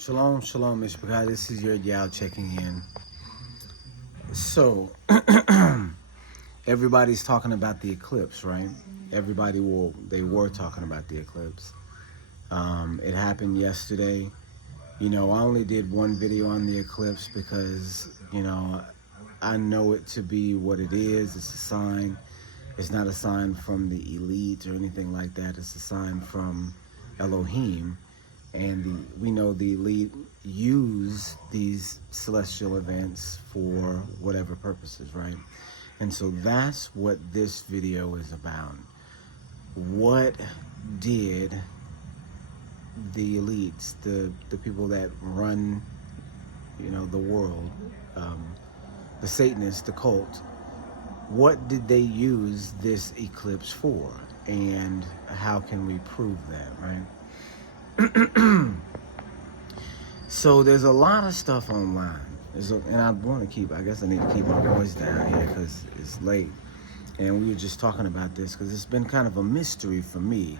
Shalom, shalom, Mishpachai. This is your Yao checking in. So, everybody's talking about the eclipse, right? They were talking about the eclipse. It happened yesterday. I only did one video on the eclipse because, I know it to be what it is. It's a sign. It's not a sign from the elite or anything like that. It's a sign from Elohim. And we know the elite use these celestial events for whatever purposes, right? And so that's what this video is about. What did the elites, the people that run, the world, the Satanists, the cult, what did they use this eclipse for? And how can we prove that, right? So there's a lot of stuff online, and I guess I need to keep my voice down here because it's late, and we were just talking about this because it's been kind of a mystery for me,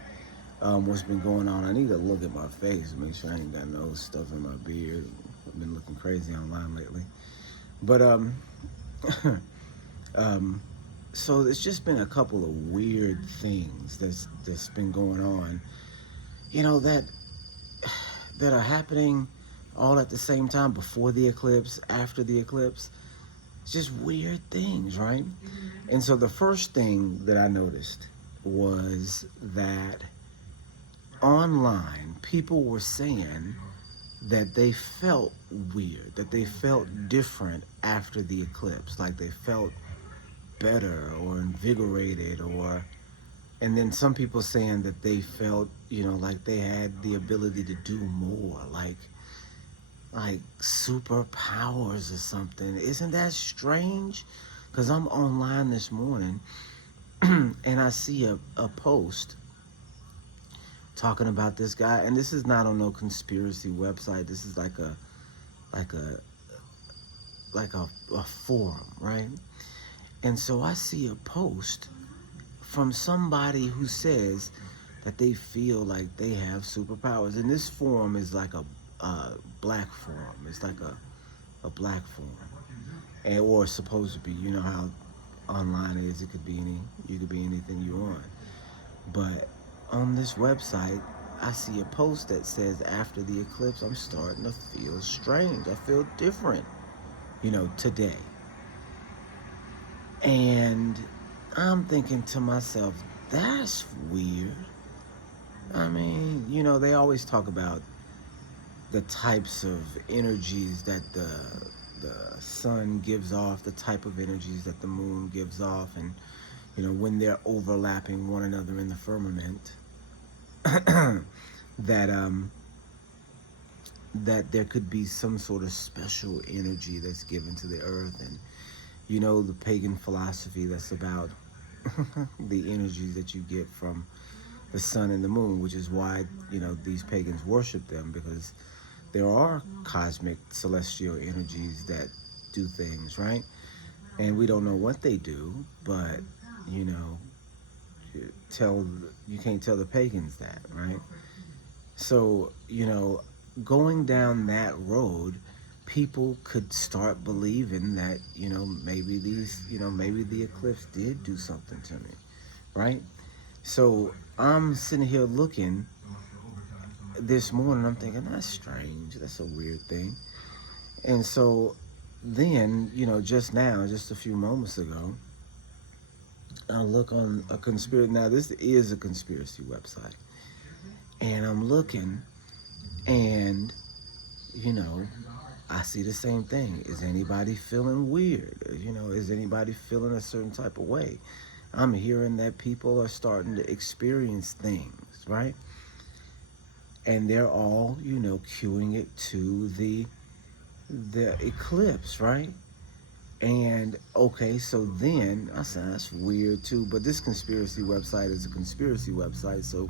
what's been going on. I need to look at my face, make sure I ain't got no stuff in my beard. I've been looking crazy online lately, but so it's just been a couple of weird things that's been going on, that are happening all at the same time, before the eclipse, after the eclipse. It's just weird things, right? And so the first thing that I noticed was that online people were saying that they felt weird, that they felt different after the eclipse, like they felt better or invigorated, and then some people saying that they felt, like they had the ability to do more, like superpowers or something. Isn't that strange? Because I'm online this morning and I see a post talking about this guy, and this is not on no conspiracy website. This is like a forum, right? And so I see a post from somebody who says that they feel like they have superpowers. And this forum is like a black forum. It's like a black forum. Or supposed to be. You know how online is. It could be you could be anything you want. But on this website, I see a post that says, after the eclipse, I'm starting to feel strange. I feel different, today. And I'm thinking to myself, that's weird. I mean, they always talk about the types of energies that the sun gives off, the type of energies that the moon gives off, and, when they're overlapping one another in the firmament, that there could be some sort of special energy that's given to the earth. And the pagan philosophy that's about the energies that you get from the sun and the moon, which is why, these pagans worship them, because there are cosmic celestial energies that do things, right? And we don't know what they do, but, you can't tell the pagans that, right? So, going down that road, people could start believing that, maybe maybe the eclipse did do something to me, right? So I'm sitting here looking this morning, I'm thinking, that's strange, that's a weird thing. And so then, just a few moments ago, I look on a conspiracy. Now, this is a conspiracy website. And I'm looking, and, I see the same thing. Is anybody feeling weird? Is anybody feeling a certain type of way? I'm hearing that people are starting to experience things, right? And they're all, cueing it to the eclipse, right? And, okay, so then, I said, that's weird too, but this conspiracy website is a conspiracy website, so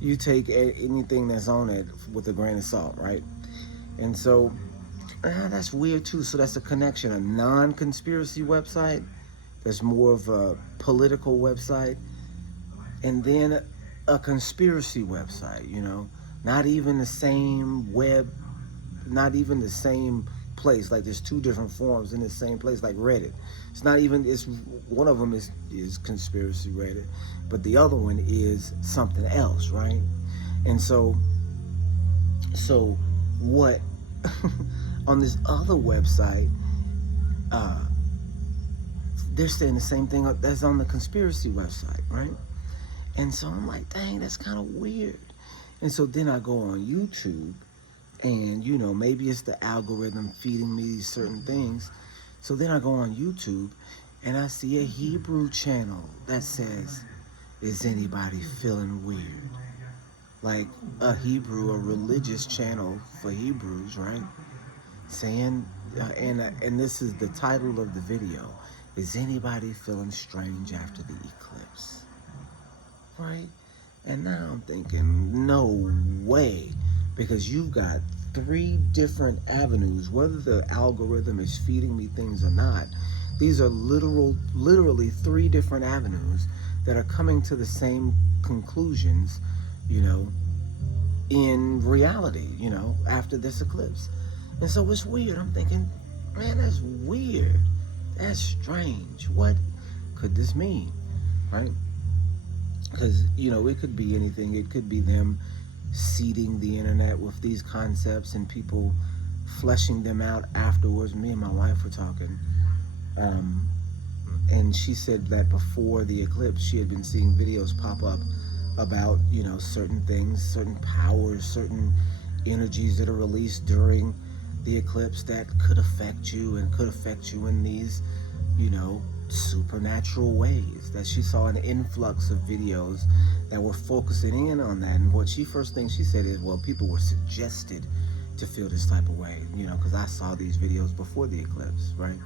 you take anything that's on it with a grain of salt, right? And so, that's weird too. So that's a connection, a non-conspiracy website that's more of a political website, and then a conspiracy website, not even the same web not even the same place. Like there's two different forums in the same place, like Reddit. It's not even, it's one of them is conspiracy Reddit, but the other one is something else, right? And so what on this other website, they're saying the same thing that's on the conspiracy website, right? And so I'm like, dang, that's kind of weird. And so then I go on YouTube, and you know, maybe it's the algorithm feeding me these certain things. So then I go on YouTube and I see a Hebrew channel that says, is anybody feeling weird? Like a religious channel for Hebrews, right? Saying, and this is the title of the video, is anybody feeling strange after the eclipse? Right? And now I'm thinking, no way, because you've got 3 different avenues, whether the algorithm is feeding me things or not. These are literally 3 different avenues that are coming to the same conclusions, you know, in reality, you know, after this eclipse. And so it's weird. I'm thinking, man, that's weird. That's strange. What could this mean, right? Because, you know, it could be anything. It could be them seeding the internet with these concepts and people fleshing them out afterwards. Me and my wife were talking, and she said that before the eclipse, she had been seeing videos pop up about, you know, certain things, certain powers, certain energies that are released during the eclipse that could affect you and could affect you in these, you know, supernatural ways. That she saw an influx of videos that were focusing in on that. And what first thing she said is, well, people were suggested to feel this type of way, you know, because I saw these videos before the eclipse, right?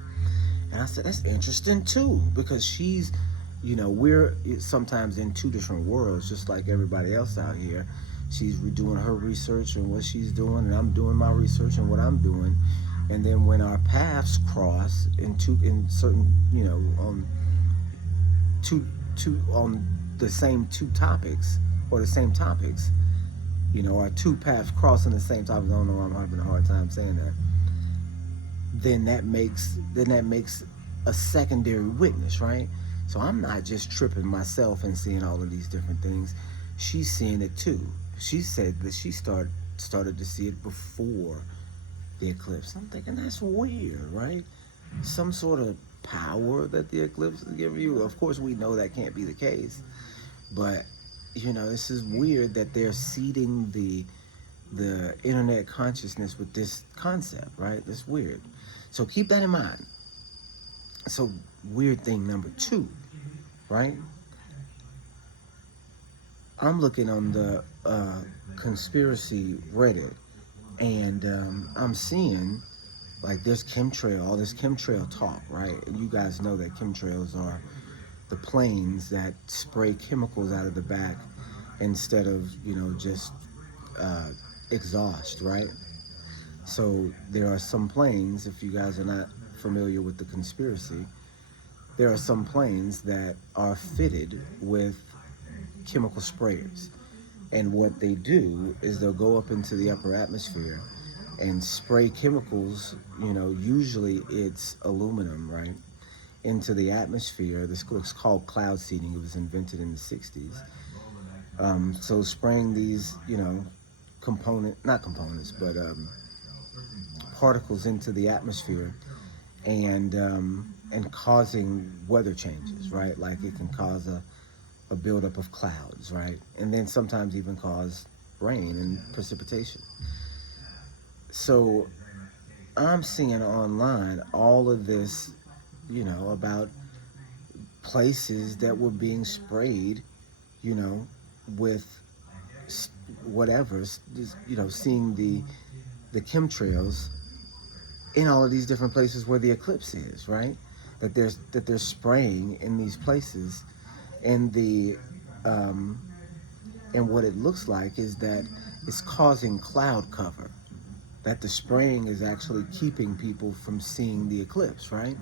And I said, that's interesting too, because she's, you know, we're sometimes in 2 different worlds, just like everybody else out here. She's doing her research and what she's doing, and I'm doing my research and what I'm doing. And then when our paths cross in certain, you know, on the same 2 topics, or the same topics, you know, our 2 paths cross in the same topic. I don't know why I'm having a hard time saying that. Then that makes a secondary witness, right? So I'm not just tripping myself and seeing all of these different things. She's seeing it too. She said that she started to see it before the eclipse. I'm thinking, that's weird, right? Some sort of power that the eclipse is giving you. Of course, we know that can't be the case, but you know, this is weird that they're seeding the internet consciousness with this concept, right? That's weird. So keep that in mind. So weird thing number 2, right? I'm looking on the conspiracy Reddit, and I'm seeing, like, there's all this chemtrail talk, right? And you guys know that chemtrails are the planes that spray chemicals out of the back instead of, you know, just exhaust, right? So there are some planes, if you guys are not familiar with the conspiracy, there are some planes that are fitted with chemical sprayers. And what they do is they'll go up into the upper atmosphere and spray chemicals, you know, usually it's aluminum, right, into the atmosphere. This looks called cloud seeding. It was invented in the 60s. So spraying these, you know, particles into the atmosphere, and causing weather changes, right? Like it can cause a buildup of clouds, right? And then sometimes even cause rain and precipitation. So I'm seeing online all of this, you know, about places that were being sprayed, you know, with whatever, you know, seeing the chemtrails in all of these different places where the eclipse is, right? That they're spraying in these places, and and what it looks like is that it's causing cloud cover. That the spraying is actually keeping people from seeing the eclipse, right?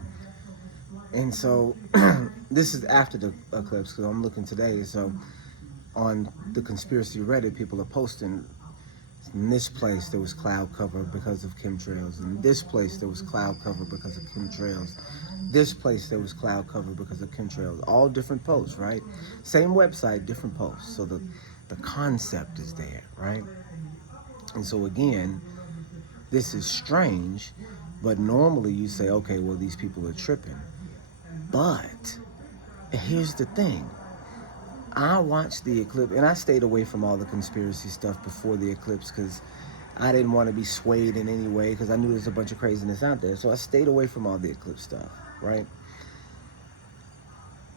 And so this is after the eclipse, because I'm looking today. So on the conspiracy Reddit, people are posting In this place there was cloud cover because of chemtrails. In this place there was cloud cover because of chemtrails. This place there was cloud cover because of chemtrails. All different posts, right? Same website, different posts. So the concept is there, right? And so again, this is strange, but normally you say, okay, well, these people are tripping. But here's the thing. I watched the eclipse, and I stayed away from all the conspiracy stuff before the eclipse because I didn't want to be swayed in any way because I knew there's a bunch of craziness out there. So I stayed away from all the eclipse stuff, right?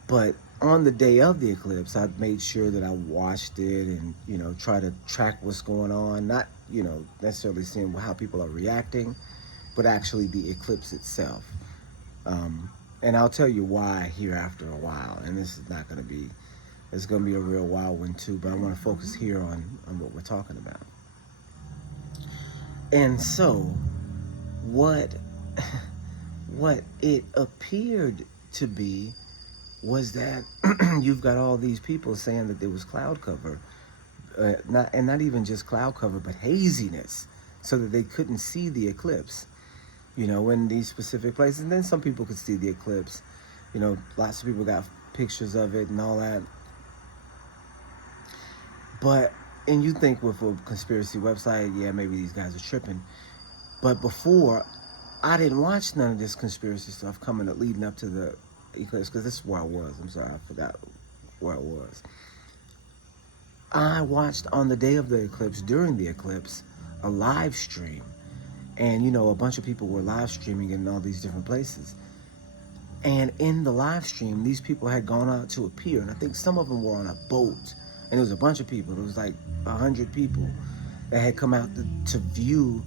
But on the day of the eclipse, I made sure that I watched it and, try to track what's going on. Not, necessarily seeing how people are reacting, but actually the eclipse itself. And I'll tell you why here after a while. And this is not going to be, it's going to be a real wild one too, but I want to focus here on what we're talking about. And so, what it appeared to be was that you've got all these people saying that there was cloud cover, not even just cloud cover, but haziness, so that they couldn't see the eclipse, in these specific places. And then some people could see the eclipse. Lots of people got pictures of it and all that. And you think with a conspiracy website, yeah, maybe these guys are tripping. But before, I didn't watch none of this conspiracy stuff leading up to the eclipse, because this is where I was. I'm sorry, I forgot where I was. I watched on the day of the eclipse, during the eclipse, a live stream. And, a bunch of people were live streaming in all these different places. And in the live stream, these people had gone out to a pier. And I think some of them were on a boat. And there was a bunch of people. It was like 100 people that had come out to view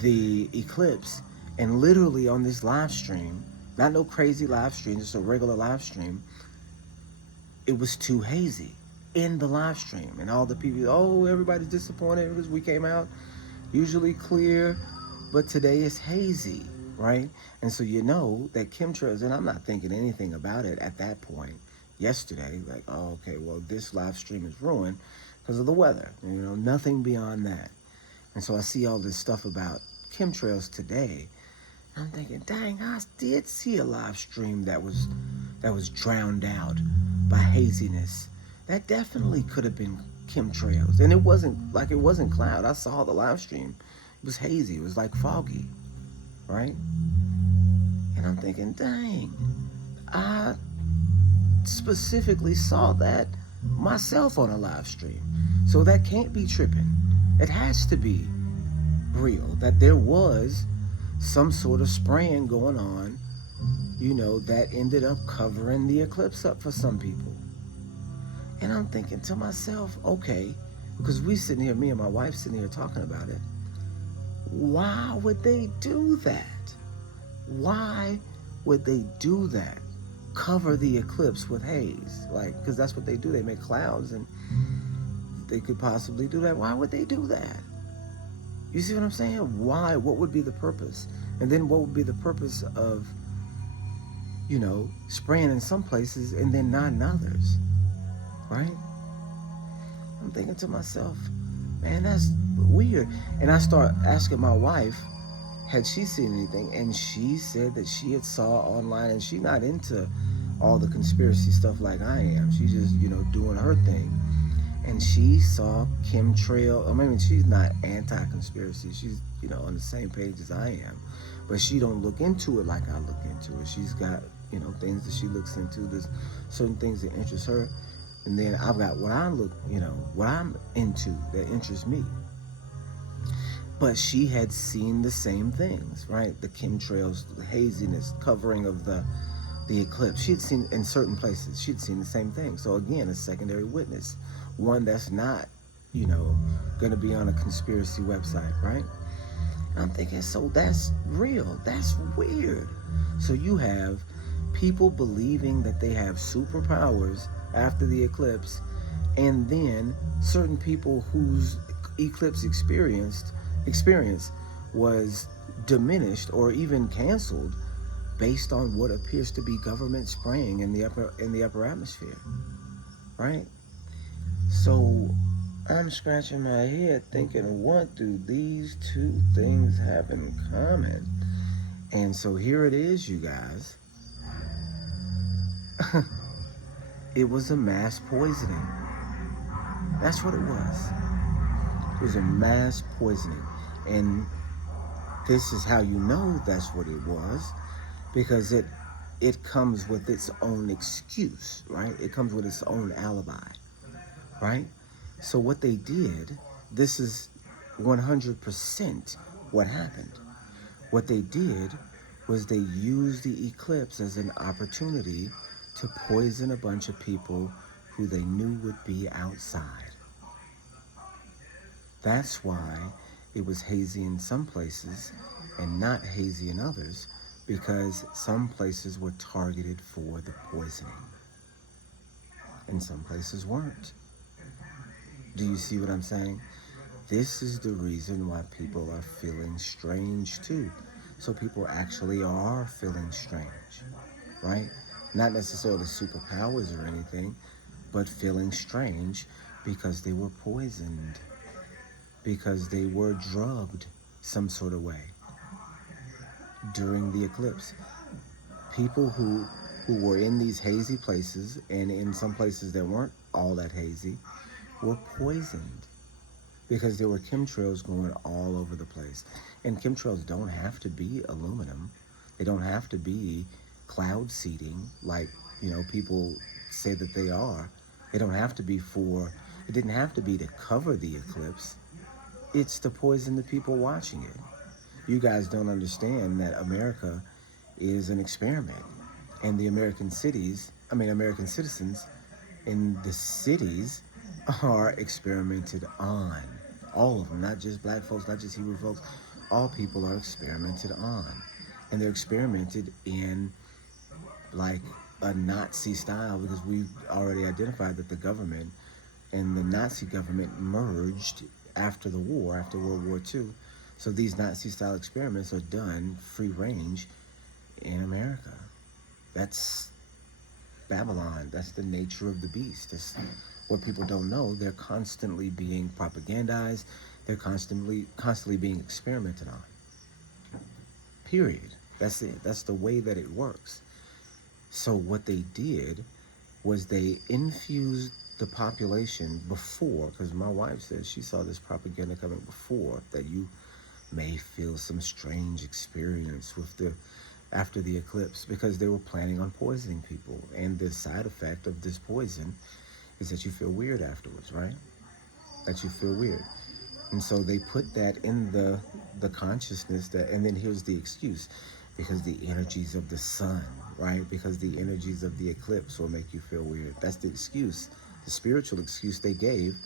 the eclipse. And literally on this live stream, not no crazy live stream, just a regular live stream, it was too hazy in the live stream. And all the people, everybody's disappointed because we came out usually clear, but today it's hazy, right? And so that chemtrails, and I'm not thinking anything about it at that point yesterday, like, okay, well, this live stream is ruined because of the weather, nothing beyond that. And so I see all this stuff about chemtrails today. I'm thinking, dang, I did see a live stream that was drowned out by haziness. That definitely could have been chemtrails. And it wasn't cloud. I saw the live stream. It was hazy. It was like foggy, right? And I'm thinking, dang, I specifically saw that myself on a live stream. So that can't be tripping. It has to be real, that there was some sort of spraying going on, that ended up covering the eclipse up for some people. And I'm thinking to myself, okay, because me and my wife sitting here talking about it, why would they do that? Why would they do that? Cover the eclipse with haze, because that's what they do. They make clouds, and they could possibly do that. Why would they do that? You see what I'm saying? Why? What would be the purpose? And then what would be the purpose of, spraying in some places and then not in others, right? I'm thinking to myself, man, that's weird. And I start asking my wife, had she seen anything? And she said that she had saw online, and she's not into all the conspiracy stuff like I am. She's just, doing her thing. And she saw chemtrail. I mean, she's not anti-conspiracy. She's, on the same page as I am. But she don't look into it like I look into it. She's got, things that she looks into. There's certain things that interest her. And then I've got what what I'm into that interests me. But she had seen the same things, right? The chemtrails, the haziness, covering of the eclipse. She'd seen in certain places, she'd seen the same thing. So again, a secondary witness. One that's not, going to be on a conspiracy website, right? And I'm thinking, so that's real. That's weird. So you have people believing that they have superpowers after the eclipse, and then certain people whose eclipse experience was diminished or even canceled based on what appears to be government spraying in the upper atmosphere, right? So I'm scratching my head thinking, what do these two things have in common? And so here it is, you guys. It was a mass poisoning. That's what it was. It was a mass poisoning. And this is how you know that's what it was, because it comes with its own excuse, right? It comes with its own alibi, right? So what they did, this is 100% what happened. What they did was they used the eclipse as an opportunity to poison a bunch of people who they knew would be outside. That's why it was hazy in some places and not hazy in others, because some places were targeted for the poisoning and some places weren't. Do you see what I'm saying? This is the reason why people are feeling strange too. So people actually are feeling strange, right? Not necessarily superpowers or anything, but feeling strange because they were poisoned, because they were drugged some sort of way during the eclipse. People who were in these hazy places, and in some places that weren't all that hazy, were poisoned because there were chemtrails going all over the place. And chemtrails don't have to be aluminum. They don't have to be cloud seeding like, people say that they are. They don't have to be it didn't have to be to cover the eclipse. It's to poison the people watching it. You guys don't understand that America is an experiment. And the American citizens in the cities are experimented on. All of them, not just black folks, not just Hebrew folks. All people are experimented on. And they're experimented in like a Nazi style, because we already identified that the government and the Nazi government merged after the war, after World War II. So these Nazi style experiments are done free range in America. That's Babylon. That's the nature of the beast. That's what people don't know. They're constantly being propagandized. They're constantly being experimented on. Period. That's it. That's the way that it works. So what they did was they infused the population before, because my wife says she saw this propaganda coming before, that you may feel some strange experience after the eclipse, because they were planning on poisoning people. And the side effect of this poison is that you feel weird afterwards, right? That you feel weird. And so they put that in the consciousness and then here's the excuse: because the energies of the sun, right? Because the energies of the eclipse will make you feel weird. That's the excuse, the spiritual excuse they gave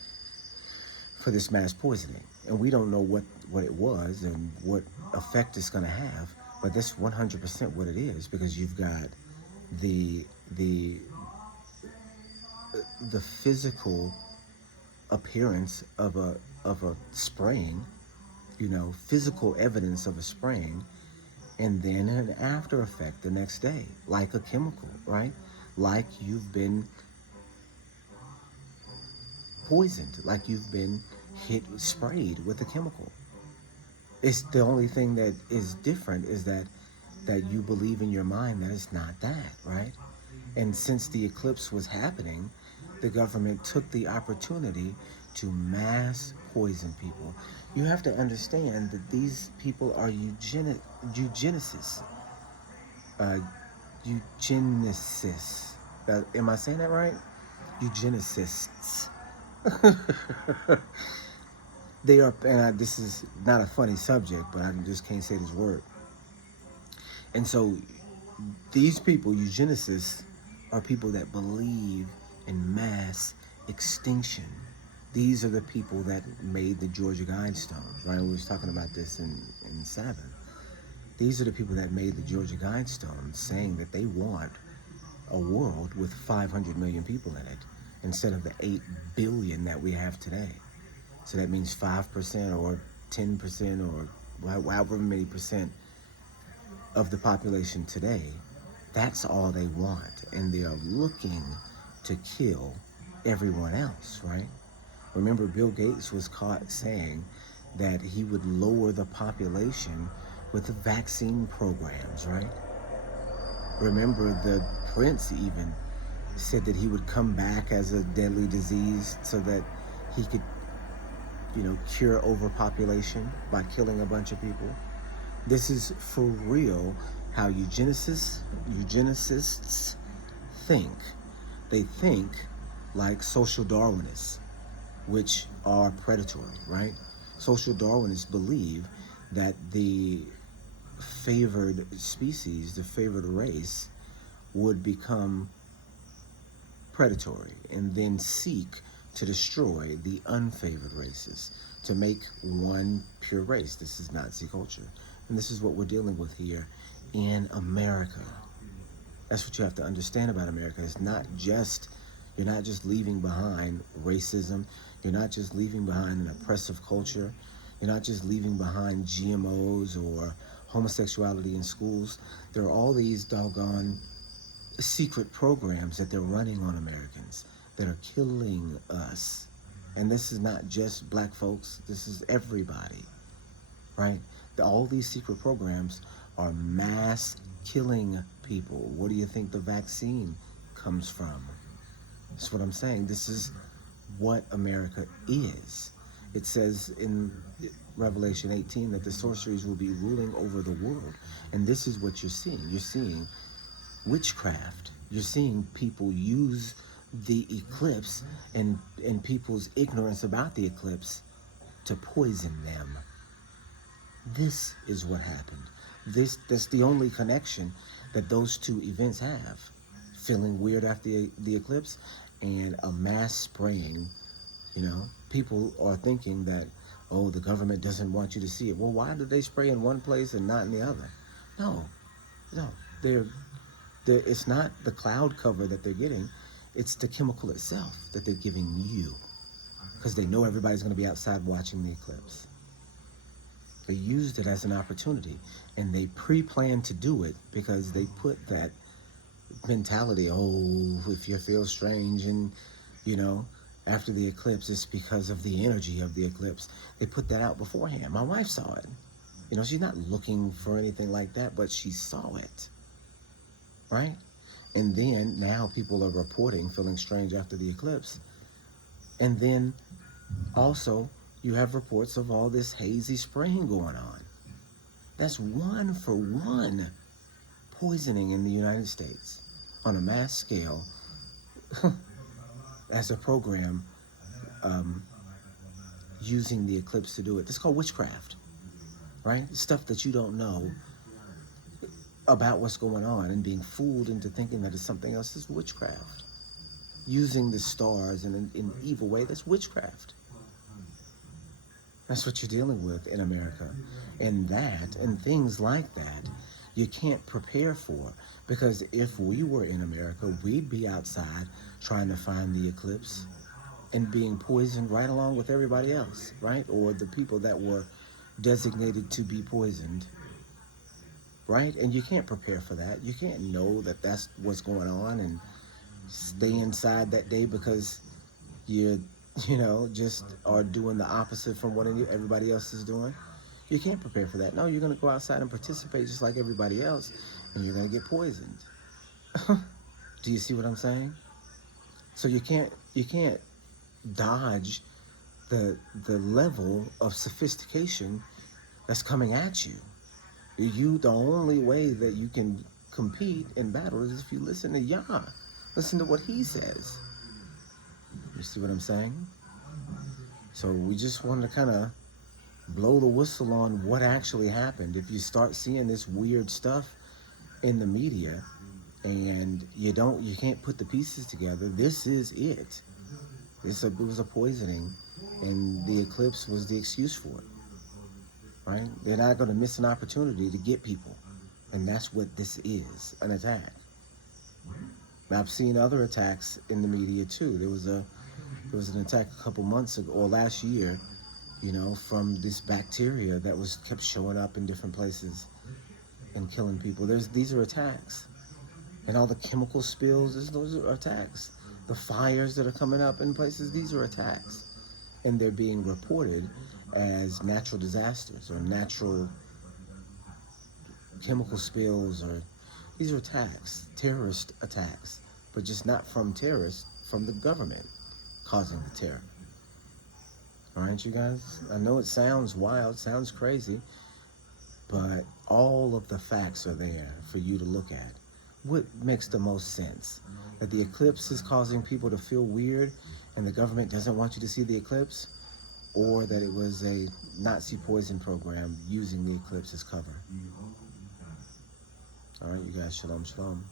for this mass poisoning. And we don't know what it was and what effect it's going to have, but that's 100% what it is, because you've got the physical appearance of a spraying, physical evidence of a spraying, and then an after effect the next day, like a chemical, right? Like you've been poisoned, like you've been sprayed with a chemical. It's the only thing that is different is that you believe in your mind that it's not that, right? And since the eclipse was happening, the government took the opportunity to mass poison people. You have to understand that these people are eugenicists. Uh, eugenicists. Am I saying that right? Eugenicists. They are, and this is not a funny subject, but I just can't say this word. And so these people, eugenicists, are people that believe in mass extinction. These are the people that made the Georgia Guidestones, right? We was talking about this in 7. These are the people that made the Georgia Guidestones, saying that they want a world with 500 million people in it instead of the 8 billion that we have today. So that means 5% or 10% or however many percent of the population today. That's all they want. And they are looking to kill everyone else, right? Remember, Bill Gates was caught saying that he would lower the population with the vaccine programs, right? Remember, the prince even said that he would come back as a deadly disease so that he could, cure overpopulation by killing a bunch of people. This is for real how eugenicists think. They think like social Darwinists, which are predatory, right? Social Darwinists believe that the favored species, the favored race, would become predatory and then seek to destroy the unfavored races to make one pure race. This is Nazi culture. And this is what we're dealing with here in America. That's what you have to understand about America. You're not just leaving behind racism. You're not just leaving behind an oppressive culture. You're not just leaving behind GMOs or homosexuality in schools. There are all these doggone secret programs that they're running on Americans that are killing us. And this is not just black folks. This is everybody, right? All these secret programs are mass killing people. What do you think the vaccine comes from? That's what I'm saying. This is what America is. It says in Revelation 18 that the sorceries will be ruling over the world. And this is what you're seeing. You're seeing witchcraft. You're seeing people use the eclipse and people's ignorance about the eclipse to poison them. This is what happened. That's the only connection that those two events have. Feeling weird after the eclipse and a mass spraying. People are thinking that, oh, the government doesn't want you to see it. Well, why do they spray in one place and not in the other? No. It's not the cloud cover that they're getting. It's the chemical itself that they're giving you because they know everybody's going to be outside watching the eclipse. They used it as an opportunity, and they pre-planned to do it because they put that mentality, oh, if you feel strange and, after the eclipse, it's because of the energy of the eclipse. They put that out beforehand. My wife saw it. She's not looking for anything like that, but she saw it, right? And then now people are reporting feeling strange after the eclipse. And then also you have reports of all this hazy spraying going on. That's 1-for-1 poisoning in the United States on a mass scale as a program using the eclipse to do it. It's called witchcraft, right? Stuff that you don't know about what's going on and being fooled into thinking that it's something else is witchcraft. Using the stars in an evil way, that's witchcraft. That's what you're dealing with in America. And things like that, you can't prepare for. Because if we were in America, we'd be outside trying to find the eclipse and being poisoned right along with everybody else, right? Or the people that were designated to be poisoned, right? And you can't prepare for that. You can't know that that's what's going on and stay inside that day because you just are doing the opposite from what everybody else is doing. You can't prepare for that. No, you're going to go outside and participate just like everybody else, and you're going to get poisoned. Do you see what I'm saying? So you can't dodge the level of sophistication that's coming at you. The only way that you can compete in battle is if you listen to Yah. Listen to what he says. You see what I'm saying? So we just want to kind of blow the whistle on what actually happened. If you start seeing this weird stuff in the media and you can't put the pieces together, this is it. It was a poisoning, and the eclipse was the excuse for it, right? They're not going to miss an opportunity to get people, and that's what this is, an attack. Now, I've seen other attacks in the media too. There was an attack a couple months ago, or last year, from this bacteria that kept showing up in different places and killing people. These are attacks. And all the chemical spills, those are attacks. The fires that are coming up in places, these are attacks. and they're being reported as natural disasters or natural chemical spills, or these are attacks, terrorist attacks, but just not from terrorists, from the government causing the terror. All right, you guys, I know it sounds wild, sounds crazy, but all of the facts are there for you to look at. What makes the most sense? That the eclipse is causing people to feel weird and the government doesn't want you to see the eclipse? Or that it was a Nazi poison program using the eclipse as cover? All right, you guys, shalom, shalom.